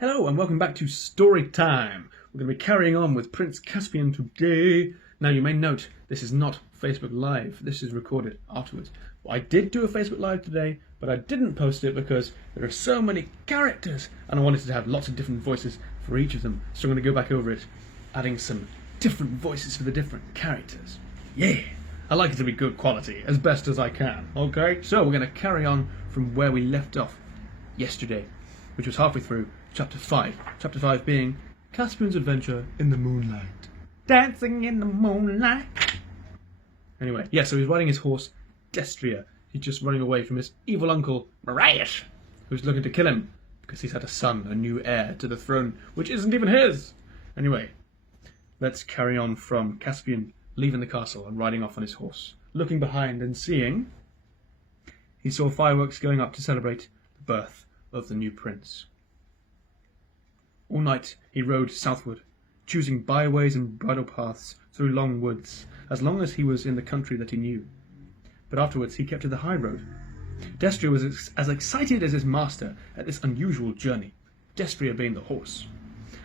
Hello and welcome back to Story Time. We're going to be carrying on with Prince Caspian today. Now you may note this is not Facebook Live, this is recorded afterwards. Well, I did do a Facebook Live today, but I didn't post it because there are so many characters and I wanted to have lots of different voices for each of them. So I'm going to go back over it, adding some different voices for the different characters. Yeah! I like it to be good quality, as best as I can, okay? So we're going to carry on from where we left off yesterday, which was halfway through Chapter 5. Chapter 5 being Caspian's adventure in the moonlight. Dancing in the moonlight. Anyway, yeah, so he's riding his horse, Destria. He's just running away from his evil uncle, Marius, who's looking to kill him because he's had a son, a new heir to the throne, which isn't even his. Anyway, let's carry on from Caspian leaving the castle and riding off on his horse. Looking behind and seeing, he saw fireworks going up to celebrate the birth of the new prince. All night he rode southward, choosing byways and bridle paths through long woods, as long as he was in the country that he knew. But afterwards he kept to the high road. Destria was as excited as his master at this unusual journey, Destria being the horse.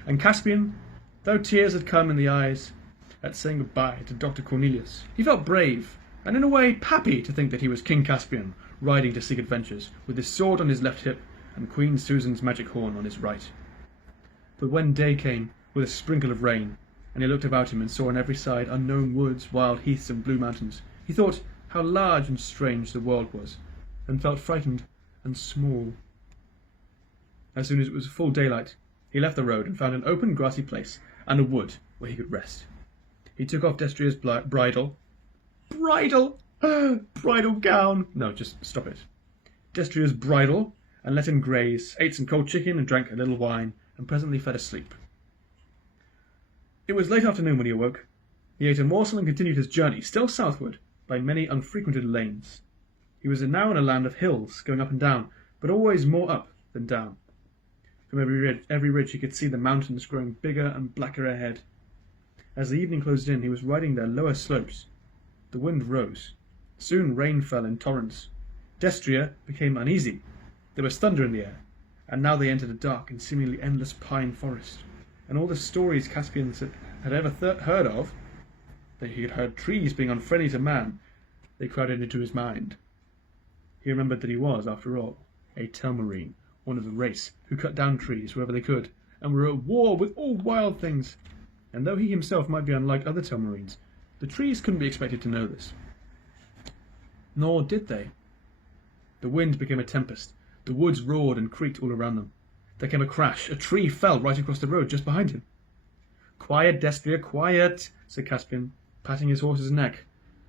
And Caspian, though tears had come in the eyes at saying goodbye to Dr. Cornelius, he felt brave, and in a way happy to think that he was King Caspian, riding to seek adventures, with his sword on his left hip and Queen Susan's magic horn on his right. But when day came, with a sprinkle of rain, and he looked about him and saw on every side unknown woods, wild heaths and blue mountains, he thought how large and strange the world was, and felt frightened and small. As soon as it was full daylight, he left the road and found an open grassy place and a wood where he could rest. He took off Destria's bridle gown! No, just stop it. Destria's bridle, and let him graze, ate some cold chicken and drank a little wine, and presently fell asleep. It was late afternoon when he awoke. He ate a morsel and continued his journey, still southward, by many unfrequented lanes. He was now in a land of hills, going up and down, but always more up than down. From every ridge he could see the mountains growing bigger and blacker ahead. As the evening closed in, he was riding their lower slopes. The wind rose. Soon rain fell in torrents. Destria became uneasy. There was thunder in the air. And now they entered a dark and seemingly endless pine forest, and all the stories Caspian had ever heard of, that he had heard trees being unfriendly to man, they crowded into his mind. He remembered that he was, after all, a Telmarine, one of the race who cut down trees wherever they could, and were at war with all wild things. And though he himself might be unlike other Telmarines, the trees couldn't be expected to know this. Nor did they. The wind became a tempest. The woods roared and creaked all around them. There came a crash. A tree fell right across the road just behind him. "Quiet, Destria, quiet," said Caspian, patting his horse's neck.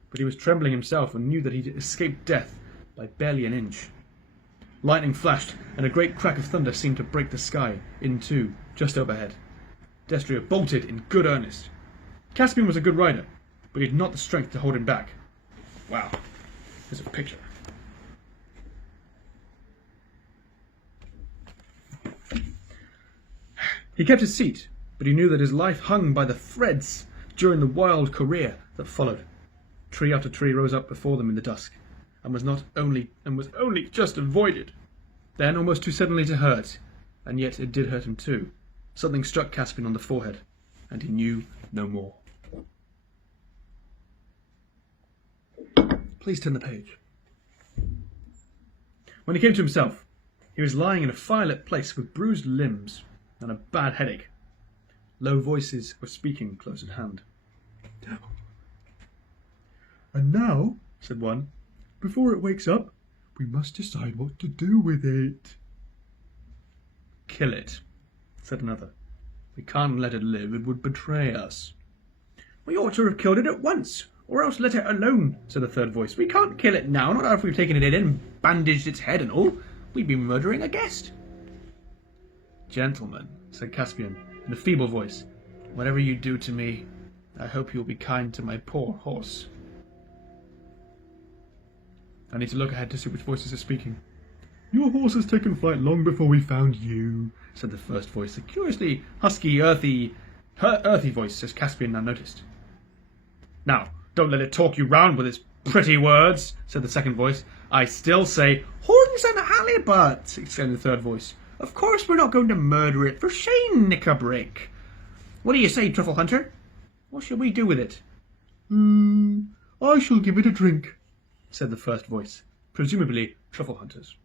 But he was trembling himself and knew that he'd escaped death by barely an inch. Lightning flashed, and a great crack of thunder seemed to break the sky in two, just overhead. Destria bolted in good earnest. Caspian was a good rider, but he had not the strength to hold him back. Wow, here's a picture. He kept his seat, but he knew that his life hung by the threads during the wild career that followed. Tree after tree rose up before them in the dusk, and was only just avoided. Then, almost too suddenly to hurt, and yet it did hurt him too, something struck Caspian on the forehead, and he knew no more. Please turn the page. When he came to himself, he was lying in a firelit place with bruised limbs and a bad headache. Low voices were speaking close at hand. "And now," said one, "before it wakes up, we must decide what to do with it." "Kill it," said another. "We can't let it live, it would betray us." "We ought to have killed it at once, or else let it alone," said a third voice. "We can't kill it now, not after we've taken it in and bandaged its head and all. We'd be murdering a guest." "Gentlemen," said Caspian, in a feeble voice, "whatever you do to me, I hope you'll be kind to my poor horse." I need to look ahead to see which voices are speaking. "Your horse has taken flight long before we found you," said the first voice, a curiously husky, earthy voice, as Caspian now noticed. "Now, don't let it talk you round with its pretty words," said the second voice. "I still say horns and halibut," exclaimed the third voice. Of course we're not going to murder it. For shame, Knicker-Brick. What do you say, Truffle Hunter? What shall we do with it? I shall give it a drink, said the first voice, presumably Truffle Hunter's.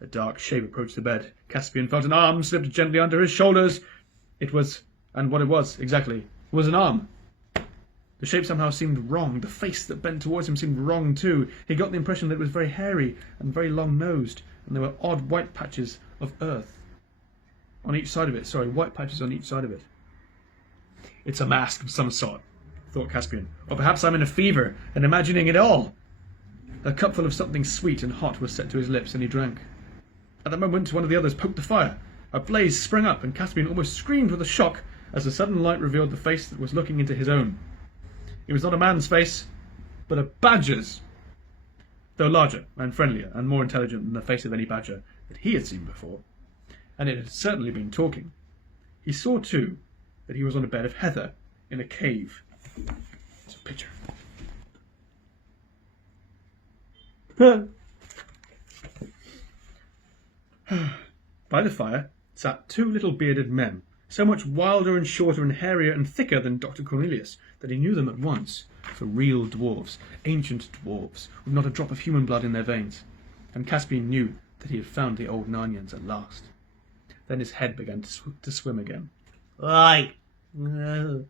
A dark shape approached the bed. Caspian felt an arm slipped gently under his shoulders. It was, and what it was, exactly, was an arm. The shape somehow seemed wrong. The face that bent towards him seemed wrong too. He got the impression that it was very hairy and very long-nosed, and there were odd white patches of earth on each side of it. White patches on each side of it. It's a mask of some sort, thought Caspian. Or perhaps I'm in a fever and imagining it all. A cupful of something sweet and hot was set to his lips, and he drank. At that moment, one of the others poked the fire. A blaze sprang up, and Caspian almost screamed with a shock as the sudden light revealed the face that was looking into his own. It was not a man's face, but a badger's, though larger and friendlier and more intelligent than the face of any badger that he had seen before, and it had certainly been talking. He saw, too, that he was on a bed of heather in a cave. It's a picture. By the fire sat two little bearded men, so much wilder and shorter and hairier and thicker than Dr. Cornelius that he knew them at once for real dwarves, ancient dwarves, with not a drop of human blood in their veins. And Caspian knew that he had found the old Narnians at last. Then his head began to swim again. Aye. In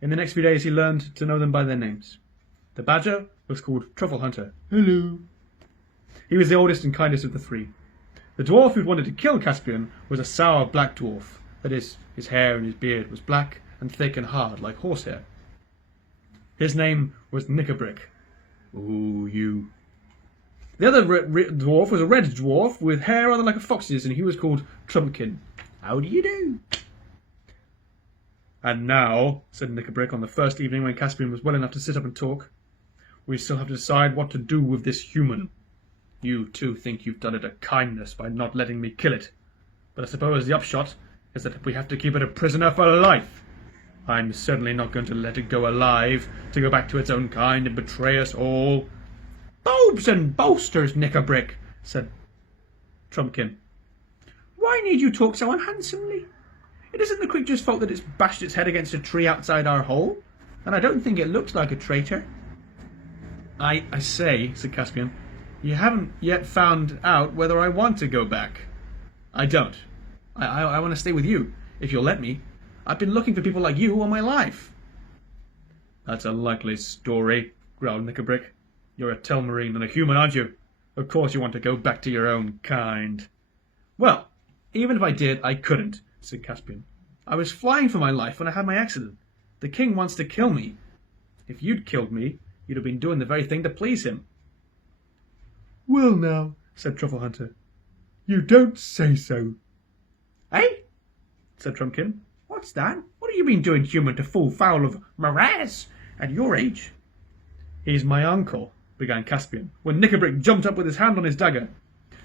the next few days he learned to know them by their names. The badger was called Truffle Hunter. Hello. He was the oldest and kindest of the three. The dwarf who'd wanted to kill Caspian was a sour black dwarf. That is, his hair and his beard was black and thick and hard like horsehair. His name was Knicker-Brick. Ooh, you. The other dwarf was a red dwarf with hair rather like a fox's, and he was called Trumpkin. How do you do? And now, said Knicker-Brick on the first evening when Caspian was well enough to sit up and talk, we still have to decide what to do with this human. You two think you've done it a kindness by not letting me kill it, but I suppose the upshot is that we have to keep it a prisoner for life. I'm certainly not going to let it go alive, to go back to its own kind and betray us all. Bobes and bolsters, Knicker-Brick, said Trumpkin. Why need you talk so unhandsomely? It isn't the creature's fault that it's bashed its head against a tree outside our hole, and I don't think it looks like a traitor. I say, said Caspian, you haven't yet found out whether I want to go back. I don't. I want to stay with you, if you'll let me. I've been looking for people like you all my life. That's a likely story, growled Knicker-Brick. You're a Telmarine and a human, aren't you? Of course you want to go back to your own kind. Well, even if I did, I couldn't, said Caspian. I was flying for my life when I had my accident. The king wants to kill me. If you'd killed me, you'd have been doing the very thing to please him. Well now, said Truffle Hunter, you don't say so. Eh? Said Trumpkin. What's that? What have you been doing, human, to fall foul of Miraz at your age? He's my uncle, began Caspian, when Knicker-Brick jumped up with his hand on his dagger.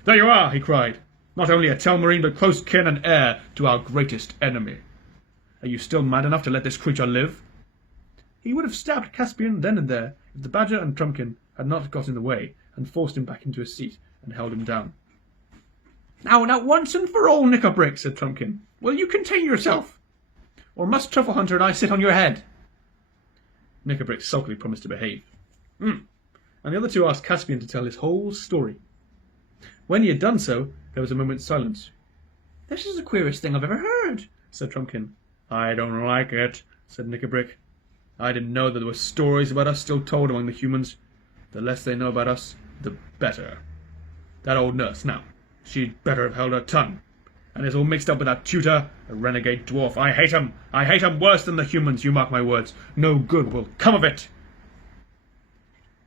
There you are, he cried. Not only a Telmarine, but close kin and heir to our greatest enemy. Are you still mad enough to let this creature live? He would have stabbed Caspian then and there if the badger and Trumpkin had not got in the way and forced him back into his seat and held him down. Now, once and for all, Knicker-Brick, said Trumpkin, will you contain yourself? Or must Truffle Hunter and I sit on your head? Knicker-Brick sulkily promised to behave. And the other two asked Caspian to tell his whole story. When he had done so, there was a moment's silence. This is the queerest thing I've ever heard, said Trumpkin. I don't like it, said Knicker-Brick. I didn't know that there were stories about us still told among the humans. The less they know about us, the better. That old nurse, now, she'd better have held her tongue. And it's all mixed up with that tutor, a renegade dwarf. I hate him. I hate him worse than the humans, you mark my words. No good will come of it.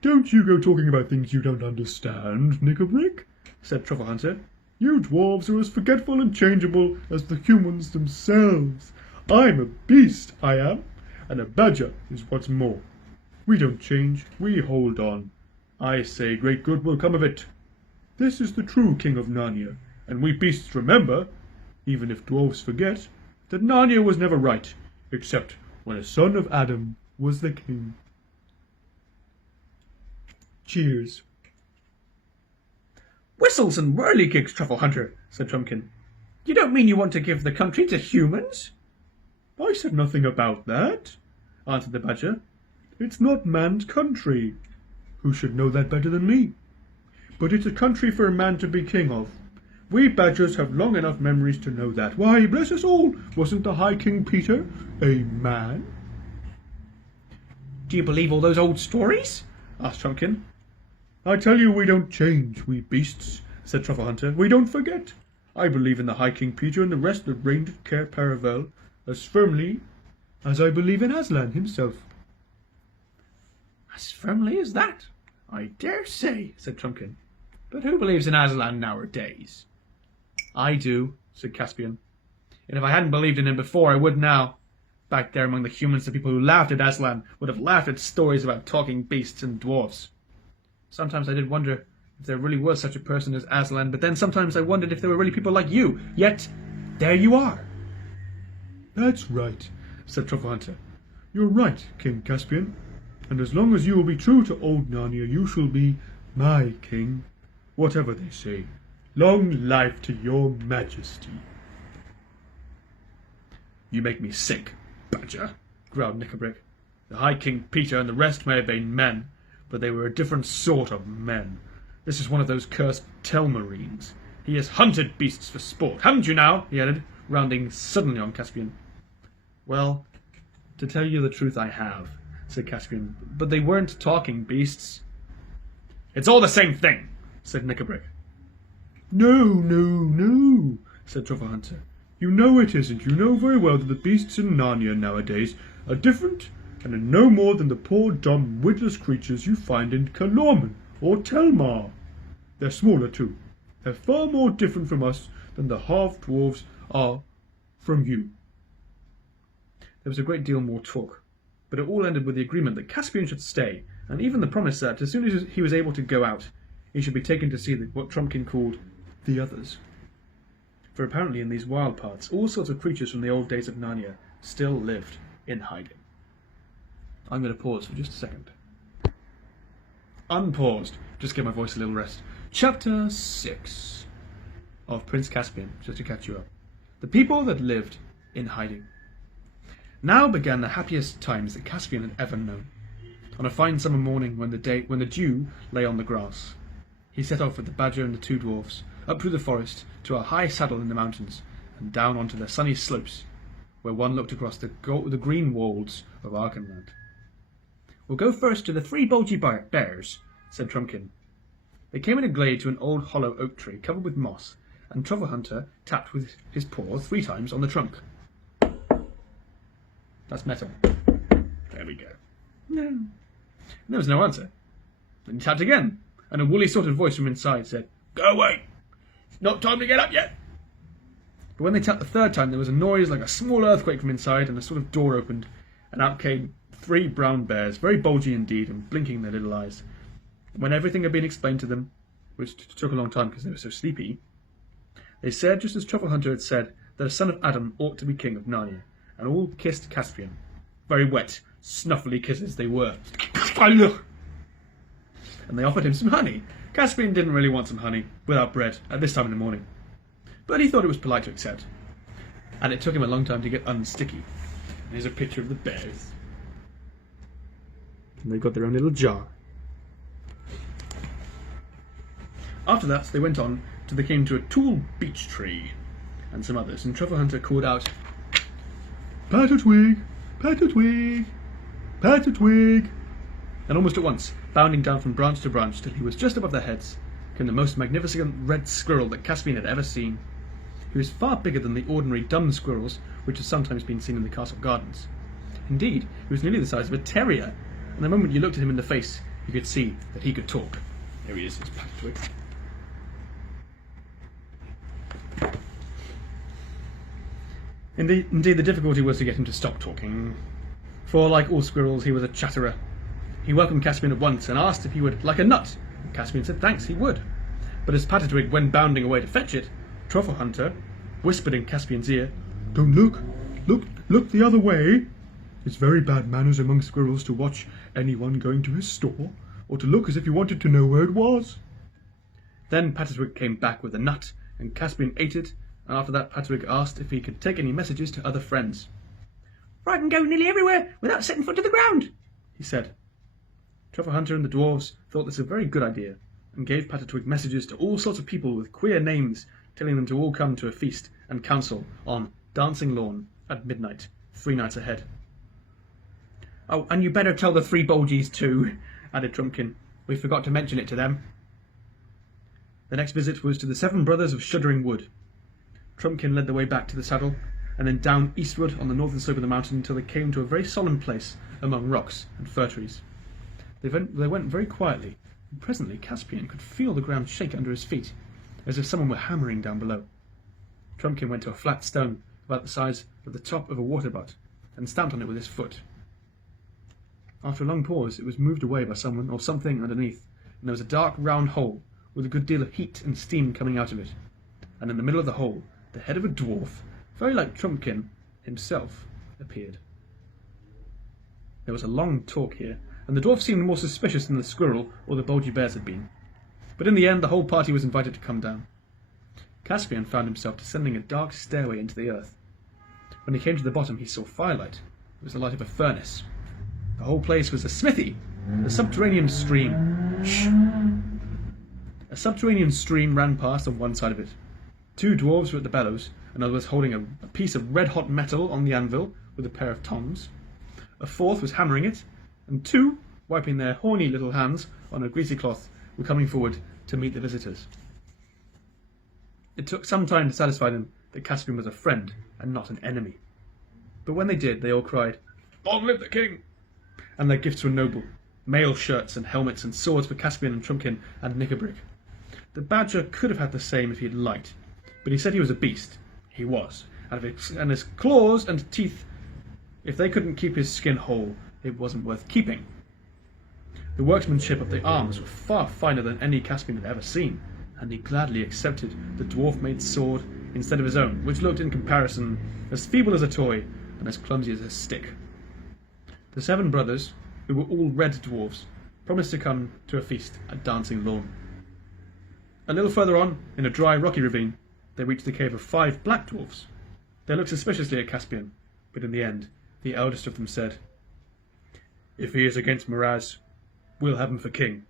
Don't you go talking about things you don't understand, Knicker-Brick, said Truffle Hunter. You dwarves are as forgetful and changeable as the humans themselves. I'm a beast, I am, and a badger is what's more. We don't change, we hold on. I say great good will come of it. This is the true king of Narnia, and we beasts remember, even if dwarves forget, that Narnia was never right, except when a son of Adam was the king. Cheers. Whistles and whirligigs, Truffle Hunter, said Trumpkin. You don't mean you want to give the country to humans? I said nothing about that, answered the Badger. It's not man's country. Who should know that better than me? But it's a country for a man to be king of. We Badgers have long enough memories to know that. Why, bless us all, wasn't the High King Peter a man? Do you believe all those old stories? Asked Trumpkin. I tell you we don't change, we beasts, said Truffle Hunter. We don't forget. I believe in the High King Peter and the rest that reigned at Cair Paravel as firmly as I believe in Aslan himself. As firmly as that? I dare say, said Trumpkin. But who believes in Aslan nowadays? I do, said Caspian. And if I hadn't believed in him before, I would now. Back there among the humans, the people who laughed at Aslan would have laughed at stories about talking beasts and dwarfs. Sometimes I did wonder if there really was such a person as Aslan, but then sometimes I wondered if there were really people like you. Yet, there you are. That's right, said Truffle Hunter. You're right, King Caspian. And as long as you will be true to old Narnia, you shall be my king, whatever they say. Long life to your majesty. You make me sick, Badger, growled Knickerbrick. The High King Peter and the rest may have been men, but they were a different sort of men. This is one of those cursed Telmarines. He has hunted beasts for sport, haven't you now? He added, rounding suddenly on Caspian. Well, to tell you the truth, I have, said Caspian, but they weren't talking beasts. It's all the same thing, said Knickerbrick. No, said Truffle Hunter. You know it isn't. You know very well that the beasts in Narnia nowadays are different and are no more than the poor, dumb, witless creatures you find in Calormen or Telmar. They're smaller, too. They're far more different from us than the half-dwarves are from you. There was a great deal more talk, but it all ended with the agreement that Caspian should stay, and even the promise that, as soon as he was able to go out, he should be taken to see what Trumpkin called the others. For apparently in these wild parts, all sorts of creatures from the old days of Narnia still lived in hiding. I'm going to pause for just a second. Unpaused. Just give my voice a little rest. Chapter 6 of Prince Caspian, just to catch you up. The people that lived in hiding. Now began the happiest times that Caspian had ever known. On a fine summer morning when the dew lay on the grass, he set off with the Badger and the two dwarfs, up through the forest to a high saddle in the mountains, and down onto the sunny slopes, where one looked across the green wolds of Archenland. We'll go first to the three bulgy bears, said Trumpkin. They came in a glade to an old hollow oak tree covered with moss, and Truffle Hunter tapped with his paw 3 times on the trunk. That's metal. There we go. No. And there was no answer. Then he tapped again, and a woolly sort of voice from inside said, Go away! It's not time to get up yet! But when they tapped the 3rd time, there was a noise like a small earthquake from inside, and a sort of door opened, and out came 3 brown bears, very bulgy indeed, and blinking their little eyes. When everything had been explained to them, which took a long time because they were so sleepy, they said, just as Truffle Hunter had said, that a son of Adam ought to be king of Narnia, and all kissed Caspian. Very wet, snuffly kisses they were. And they offered him some honey. Caspian didn't really want some honey, without bread, at this time in the morning. But he thought it was polite to accept. And it took him a long time to get unsticky. And here's a picture of the bears. And they've got their own little jar. After that, they went on till they came to a tall beech tree, and some others, and Truffle Hunter called out, Pat a twig, pat a twig, pat a twig. And almost at once, bounding down from branch to branch till he was just above their heads, came the most magnificent red squirrel that Caspian had ever seen. He was far bigger than the ordinary dumb squirrels which have sometimes been seen in the castle gardens. Indeed, he was nearly the size of a terrier, and the moment you looked at him in the face, you could see that he could talk. Here he is, his pat a twig. Indeed, the difficulty was to get him to stop talking, for, like all squirrels, he was a chatterer. He welcomed Caspian at once and asked if he would like a nut. Caspian said thanks, he would. But as Patitwig went bounding away to fetch it, Truffle Hunter whispered in Caspian's ear, Don't look! Look the other way! It's very bad manners among squirrels to watch anyone going to his store, or to look as if you wanted to know where it was. Then Pattertwig came back with a nut, and Caspian ate it, and after that Pattertwig asked if he could take any messages to other friends. "For I can go nearly everywhere without setting foot to the ground," he said. Truffle Hunter and the dwarves thought this a very good idea, and gave Pattertwig messages to all sorts of people with queer names, telling them to all come to a feast and council on Dancing Lawn at midnight, 3 nights ahead. "Oh, and you better tell the 3 Bolgies too," added Trumpkin. "We forgot to mention it to them." The next visit was to the 7 brothers of Shuddering Wood. Trumpkin led the way back to the saddle, and then down eastward on the northern slope of the mountain until they came to a very solemn place among rocks and fir trees. They went very quietly, and presently Caspian could feel the ground shake under his feet, as if someone were hammering down below. Trumpkin went to a flat stone about the size of the top of a water butt, and stamped on it with his foot. After a long pause, it was moved away by someone or something underneath, and there was a dark round hole with a good deal of heat and steam coming out of it, and in the middle of the hole the head of a dwarf, very like Trumpkin himself, appeared. There was a long talk here, and the dwarf seemed more suspicious than the squirrel or the Bolgy bears had been, but in the end the whole party was invited to come down. Caspian found himself descending a dark stairway into the earth. When he came to the bottom he saw firelight. It was the light of a furnace. The whole place was a smithy. A subterranean stream ran past on one side of it. 2 dwarves were at the bellows, another was holding a piece of red-hot metal on the anvil with a pair of tongs. A 4th was hammering it, and 2, wiping their horny little hands on a greasy cloth, were coming forward to meet the visitors. It took some time to satisfy them that Caspian was a friend and not an enemy. But when they did, they all cried, "Long live the king!" And their gifts were noble: mail shirts and helmets and swords for Caspian and Trumpkin and Knickerbrick. The badger could have had the same if he had liked, but he said he was a beast. He was, and his claws and teeth, if they couldn't keep his skin whole, it wasn't worth keeping. The workmanship of the arms were far finer than any Caspian had ever seen, and he gladly accepted the dwarf-made sword instead of his own, which looked in comparison as feeble as a toy and as clumsy as a stick. The 7 brothers, who were all red dwarves, promised to come to a feast at Dancing Lawn. A little further on, in a dry rocky ravine, they reached the cave of 5 black dwarfs. They looked suspiciously at Caspian, but in the end the eldest of them said, "If he is against Miraz, we'll have him for king."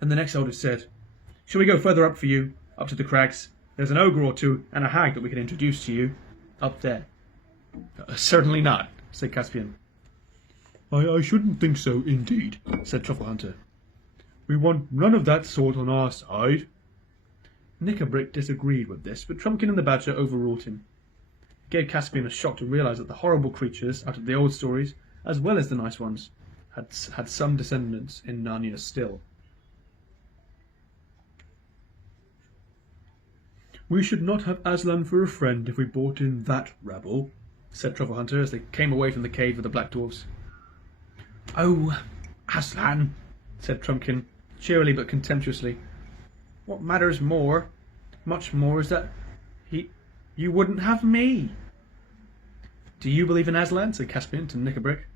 And the next eldest said, "Shall we go further up for you, up to the crags? There's an ogre or 2 and a hag that we can introduce to you, up there." "Certainly not," said Caspian. I shouldn't think so, indeed," said Truffle Hunter. "We want none of that sort on our side." Knickerbrick disagreed with this, but Trumpkin and the badger overruled him. It gave Caspian a shock to realise that the horrible creatures out of the old stories, as well as the nice ones, had some descendants in Narnia still. "We should not have Aslan for a friend if we brought in that rabble," said Truffle Hunter as they came away from the cave of the black dwarfs. "Oh, Aslan," said Trumpkin, cheerily but contemptuously. "What matters much more, is that you wouldn't have me." "Do you believe in Aslan?" said Caspian to Knickerbrick.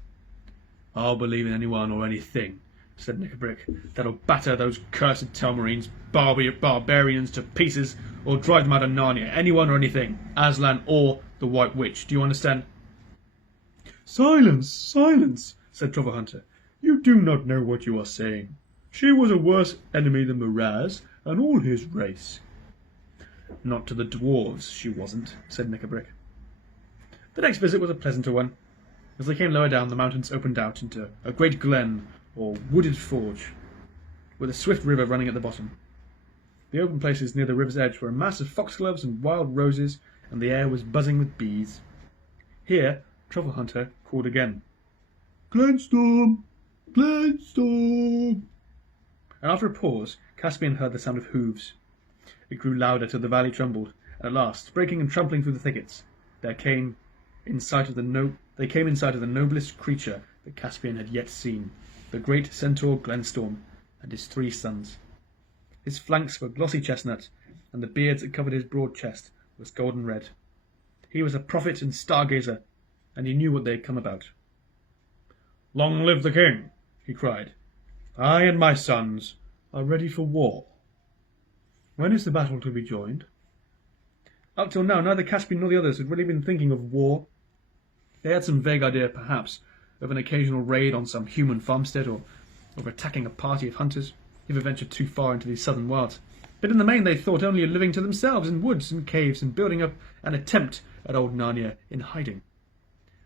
"I'll believe in anyone or anything," said Knickerbrick, "that'll batter those cursed Telmarines, barbarians to pieces, or drive them out of Narnia. Anyone or anything. Aslan or the White Witch. Do you understand?" "Silence, silence," said Truffle Hunter. "You do not know what you are saying. She was a worse enemy than Miraz and all his race." "Not to the dwarves, she wasn't," said Knickerbrick. The next visit was a pleasanter one. As they came lower down, the mountains opened out into a great glen or wooded forge, with a swift river running at the bottom. The open places near the river's edge were a mass of foxgloves and wild roses, and the air was buzzing with bees. Here Truffle Hunter called again, "Glenstorm! Glenstorm!" And after a pause, Caspian heard the sound of hooves. It grew louder till the valley trembled, and at last, breaking and trampling through the thickets, they came in sight of the noblest creature that Caspian had yet seen, the great centaur Glenstorm and his 3 sons. His flanks were glossy chestnut, and the beards that covered his broad chest was golden red. He was a prophet and stargazer, and he knew what they had come about. "Long live the king!" he cried. "I and my sons are ready for war." When is the battle to be joined? Up till now, neither Caspian nor the others had really been thinking of war. They had some vague idea, perhaps, of an occasional raid on some human farmstead, or of attacking a party of hunters, if it ventured too far into these southern wilds. But in the main they thought only of living to themselves in woods and caves and building up an attempt at old Narnia in hiding.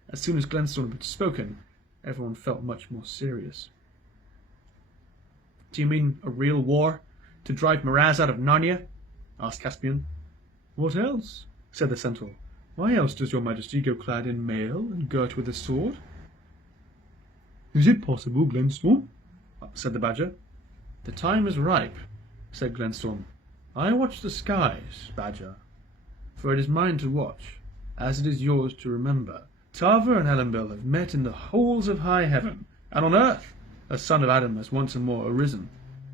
As soon as Glenstorm had spoken, everyone felt much more serious. "Do you mean a real war? To drive Miraz out of Narnia?" asked Caspian. "What else?" said the centaur. "Why else does your majesty go clad in mail and girt with a sword?" "Is it possible, Glenstorm?" said the badger. "The time is ripe," said Glenstorm. "I watch the skies, badger, for it is mine to watch, as it is yours to remember. Tarver and Elendil have met in the halls of high heaven, and on earth a son of Adam has once more arisen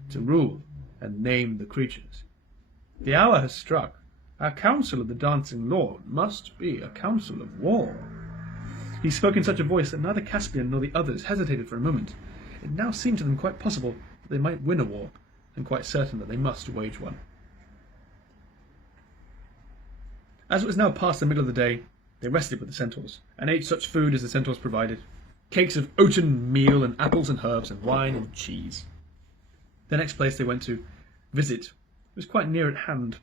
to rule and name the creatures. The hour has struck. Our council of the Dancing Lord must be a council of war." He spoke in such a voice that neither Caspian nor the others hesitated for a moment. It now seemed to them quite possible that they might win a war, and quite certain that they must wage one. As it was now past the middle of the day, they rested with the centaurs, and ate such food as the centaurs provided: cakes of oaten meal, and apples and herbs, and wine and cheese. The next place they went to visit was quite near at hand,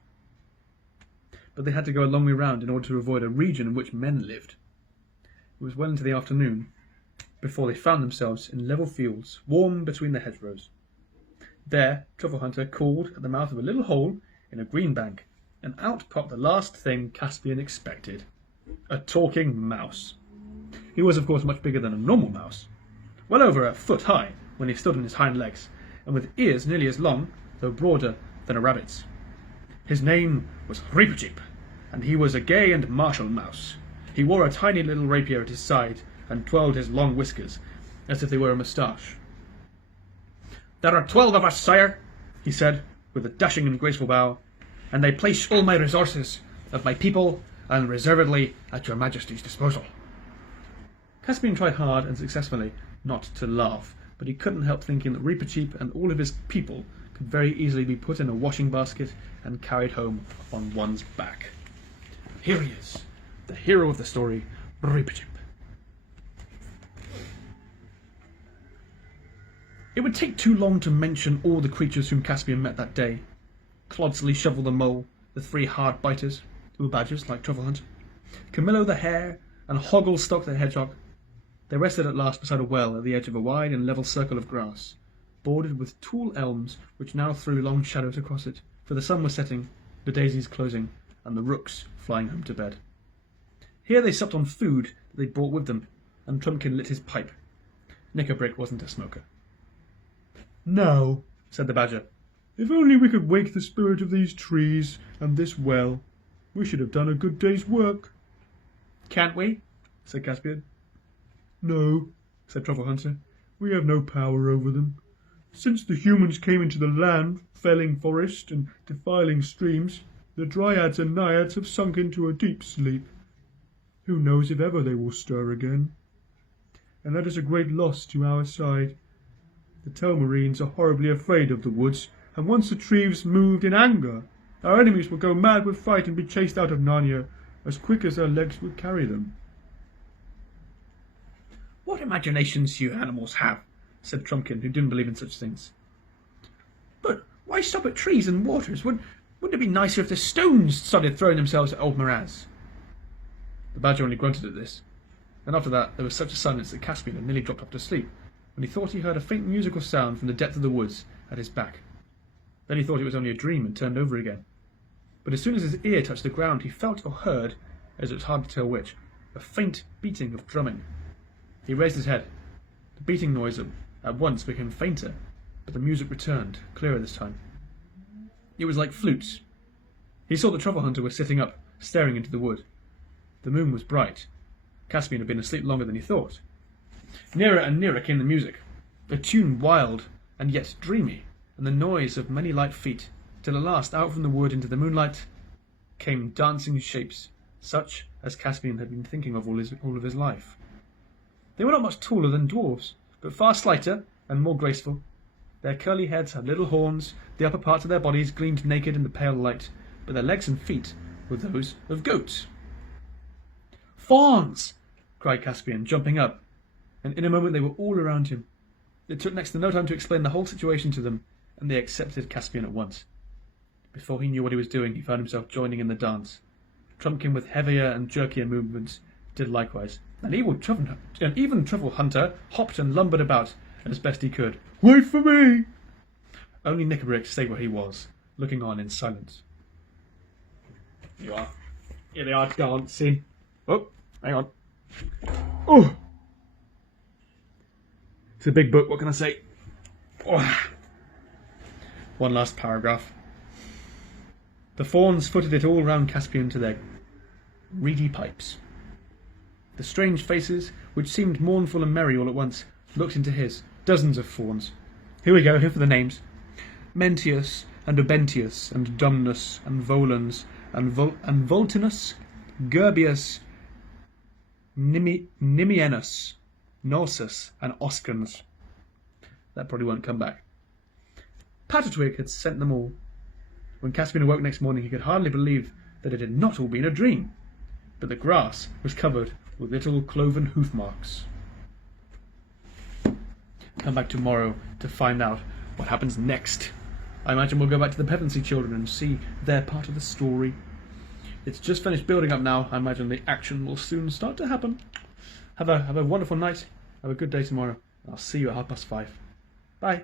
but they had to go a long way round in order to avoid a region in which men lived. It was well into the afternoon before they found themselves in level fields, warm between the hedgerows. There, Truffle Hunter called at the mouth of a little hole in a green bank, and out popped the last thing Caspian expected: a talking mouse. He was, of course, much bigger than a normal mouse, well over a foot high when he stood on his hind legs, and with ears nearly as long, though broader, than a rabbit's. His name was Reepicheep, and he was a gay and martial mouse. He wore a tiny little rapier at his side, and twirled his long whiskers as if they were a moustache. "There are 12 of us, sire," he said, with a dashing and graceful bow, "and I place all my resources of my people unreservedly at your majesty's disposal." Caspian tried hard and successfully not to laugh, but he couldn't help thinking that Reepicheep and all of his people could very easily be put in a washing basket and carried home on one's back. Here he is, the hero of the story, Reepicheep. It would take too long to mention all the creatures whom Caspian met that day. Clodsley Shovel the Mole, the 3 hard biters, who were badgers like Truffle Hunter, Camillo the Hare, and Hogglestock the Hedgehog. They rested at last beside a well at the edge of a wide and level circle of grass, bordered with tall elms which now threw long shadows across it, for the sun was setting, the daisies closing, and the rooks flying home to bed. Here they supped on food that they brought with them, and Trumpkin lit his pipe. Knickerbrick wasn't a smoker. "Now," said the badger, "if only we could wake the spirit of these trees and this well, we should have done a good day's work." "Can't we?" said Caspian. "No," said Truffle Hunter, "we have no power over them. Since the humans came into the land, felling forest and defiling streams, the dryads and naiads have sunk into a deep sleep. Who knows if ever they will stir again? And that is a great loss to our side. The Telmarines are horribly afraid of the woods, and once the trees moved in anger, our enemies will go mad with fright and be chased out of Narnia as quick as their legs would carry them." "What imaginations you animals have," said Trumpkin, who didn't believe in such things. "But why stop at trees and waters? Wouldn't it be nicer if the stones started throwing themselves at old Miraz?" The badger only grunted at this, and after that there was such a silence that Caspian had nearly dropped off to sleep, when he thought he heard a faint musical sound from the depth of the woods at his back. Then he thought it was only a dream and turned over again. But as soon as his ear touched the ground, he felt or heard, as it was hard to tell which, a faint beating of drumming. He raised his head. The beating noise at once became fainter, but the music returned, clearer this time. It was like flutes. He saw that Truffle Hunter was sitting up, staring into the wood. The moon was bright. Caspian had been asleep longer than he thought. Nearer and nearer came the music, a tune wild and yet dreamy, and the noise of many light feet, till at last out from the wood into the moonlight came dancing shapes, such as Caspian had been thinking of all of his life. They were not much taller than dwarves, but far slighter and more graceful. Their curly heads had little horns, the upper parts of their bodies gleamed naked in the pale light, but their legs and feet were those of goats. "Fawns!" cried Caspian, jumping up, and in a moment they were all around him. It took next to no time to explain the whole situation to them, and they accepted Caspian at once. Before he knew what he was doing, he found himself joining in the dance. Trumpkin, with heavier and jerkier movements, did likewise. An even truffle hunter hopped and lumbered about as best he could. "Wait for me!" Only Knickerbrick stayed where he was, looking on in silence. Here they are dancing. Oh, hang on. Oh! It's a big book, what can I say? Oh. One last paragraph. The fawns footed it all round Caspian to their reedy pipes. The strange faces, which seemed mournful and merry all at once, looked into his. Dozens of fawns. Here we go, here for the names. Mentius, and Obentius, and Dumnus, and Volans, and Voltinus, Gerbius, Nimienus, Norsus, and Oscans. That probably won't come back. Patatwig had sent them all. When Caspian awoke next morning, he could hardly believe that it had not all been a dream, but the grass was covered with little cloven hoof marks. Come back tomorrow to find out what happens next. I imagine we'll go back to the Pevensey children and see their part of the story. It's just finished building up now. I imagine the action will soon start to happen. Have a wonderful night. Have a good day tomorrow. I'll see you at 5:30. Bye.